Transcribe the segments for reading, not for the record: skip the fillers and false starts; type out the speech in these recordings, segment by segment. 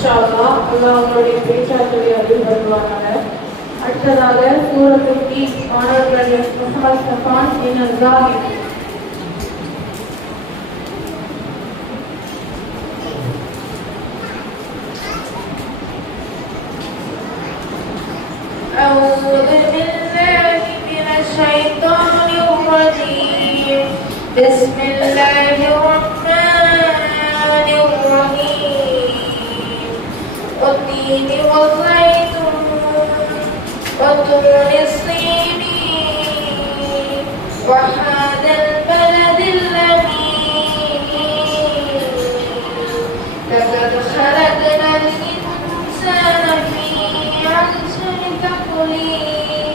இன்ஷா அல்லாஹ் அவங்களுடைய பேச்சாற்றலை அறிவுறுத்துவாங்க. அடுத்ததாக சூரத்துல் மாணவர்கள் முஹம்மது சஃபான் இன் ஜாஹித். أعوذ بالله من الشيطان الرجيم. بسم الله الرحمن الرحيم. والتين والزيتون وطور سينين وهذا البلد الأمين. لقد خلقنا الإنسان في أحسن تقويم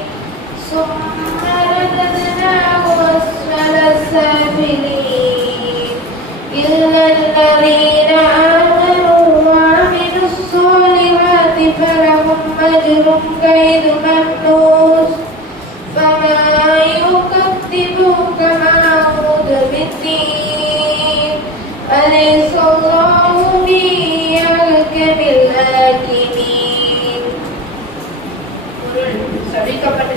ثم رددناه أسفل سافلين إلا الذين آمنوا وعملوا الصالحات فلهم أجر غير ممنون. فما يكذبوك بعد بالدين أليس الله بأحكم الحاكمين. சபிக்கப்பட்ட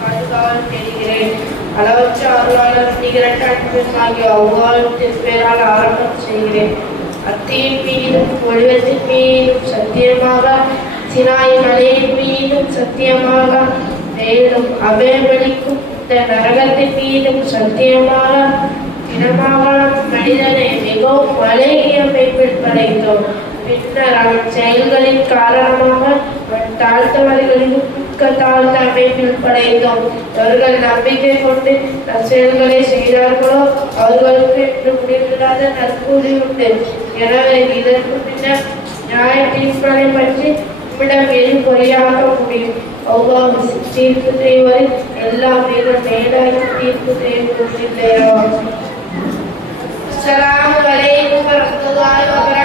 பாதுகாவல் தெரிகிறேன். அளவற்ற அருளாளர் நிகரற்ற அன்பிற்காகிய அவ்வாழ்த்தின் பேரால் ஆரம்பம் செய்கிறேன். அத்தியின் மீதும் ஒளிவத்தின் மீதும் சத்தியமாக, சினாய் மலையின் மீதும் சத்தியமாக, மேலும் அபயமளிக்கும் இந்த நரகத்தின் மீதும் சத்தியமாக, தினமாக மனிதனை மிகவும் அழகிய அமைப்பில் படைத்தோம். பின்னர் அவன் செயல்களின் காரணமாக அவன் தாழ்த்தவர்களின் தாழ்ந்த அமைப்பில் படைத்தோம். அவர்கள் நம்பிக்கை கொண்டு செயல்களை செய்தார்களோ அவர்களுக்கு என்று முடிவில்லாத நற்கூலி உண்டு. எனவே இதற்கு பின்னர் நியாய தீர்ப்புகளை பற்றி நம்மிடம் எது பொறியாக முடியும்? அல்லாஹ் தீர்ப்பு செய்வதில் எல்லா மீதும் மேலாகி தீர்ப்பு செய்வதில்லையா? அஸ்ஸலாமு அலைக்கும் வரஹ்மத்துல்லாஹி வபரகாத்துஹு.